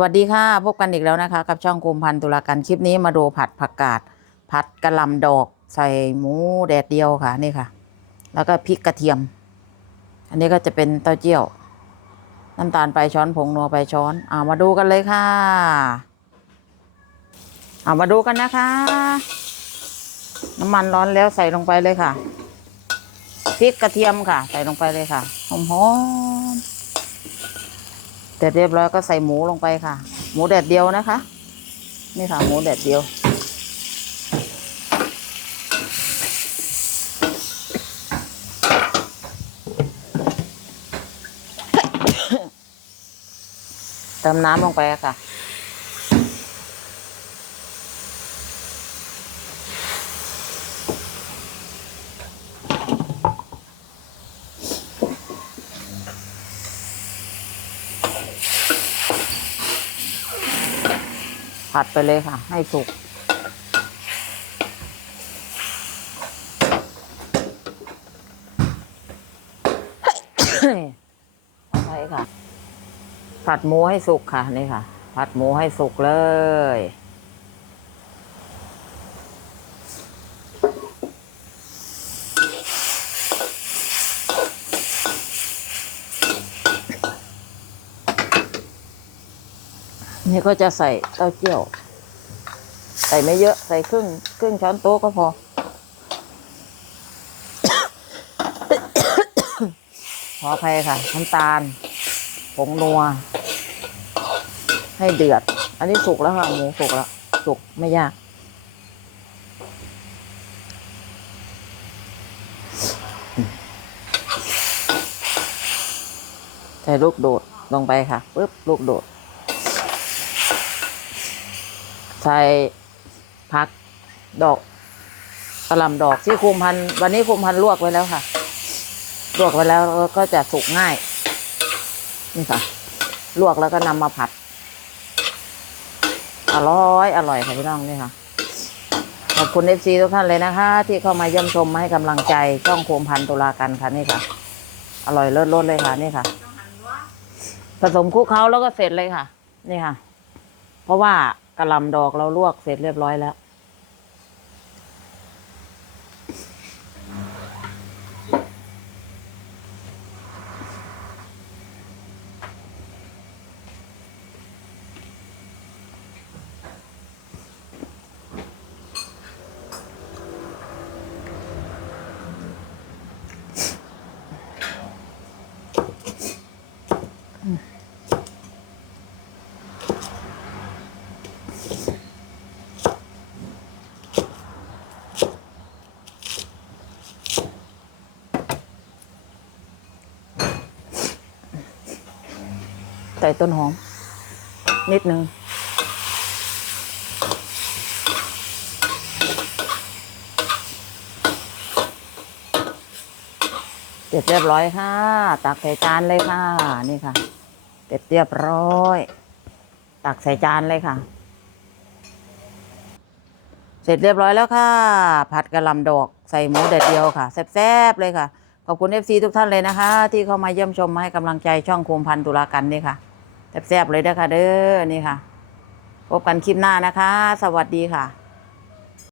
วัสดีค่ะ พบกันอีกแล้วนะคะ กับช่องกุมพันธ์ตุลาการคลิปนี้มาดูผัดผักกาดผัดกระลำดอก ใส่หมูแดดเดียวค่ะนี่ค่ะ แล้วก็พริกกระเทียม อันนี้ก็จะเป็นเต้าเจี้ยว น้ำตาลไปช้อนผงนัวไปช้อนเอามาดูกันเลยค่ะเอามาดูกันนะคะ น้ำมันร้อนแล้วใส่ลงไปเลยค่ะพริกกระเทียมค่ะ ใส่ลงไปเลยค่ะหอม ร็จเรียบร้อยก็ใส่หมูลงไปค่ะ หมูแดดเดียวนะคะ นี่ค่ะ หมูแดดเดียว เติมน้ำลงไปค่ะ ผัดไปเลยค่ะ ให้สุกใช่ค่ะ ผัดหมูให้สุกค่ะนี่ค่ะ ผัดหมูให้สุกเลย นี่ก็จะใส่เต้าเจี้ยว ใส่ไม่เยอะใส่ครึ่งครึ่งช้อนโต๊ะก็พอ ขออภัยค่ะน้ำตาลผงนัว ให้เดือด อันนี้สุกแล้วค่ะหมูสุกแล้วสุกไม่ยากใส่ลูกโดดลงไปค่ะปึ๊บลูกโดด ใส่ผักดอกกระหล่ำดอกที่คุมพันวันนี้คุมพันลวกไว้แล้วค่ะ ลวกไว้แล้วก็จะสุกง่าย นี่ค่ะ ลวกแล้วก็นำมาผัด อร่อยอร่อยค่ะพี่น้องนี่ค่ะขอบคุณเอฟซีทุกท่านเลยนะคะ ที่เข้ามาเยี่ยมชมมาให้กำลังใจช่องโคมพันตุลากันค่ะนี่ค่ะ อร่อยเลิศรสเลยค่ะนี่ค่ะ ผสมคลุกเคล้าแล้วก็เสร็จเลยค่ะ นี่ค่ะ เพราะว่า กระหลำดอกเราลวกเสร็จเรียบร้อยแล้ว ส่ต้นหอม นิดนึงเสร็จเรียบร้อยค่ะ ตักใส่จานเลยค่ะ นี่ค่ะเสร็จเรียบร้อย ตักใส่จานเลยค่ะ เสร็จเรียบร้อยแล้วค่ะ ผัดกระลำดอกใส่หมูแดดเดียวค่ะ แซ่บๆเลยค่ะขอบคุณเอฟซีทุกท่านเลยนะคะ ที่เข้ามาเยี่ยมชมมาให้กำลังใจช่องโคมพันตุลากันนี่ค่ะ แซ่บๆเลยเด้อค่ะเด้อนี่ค่ะ พบกันคลิปหน้านะคะ สวัสดีค่ะ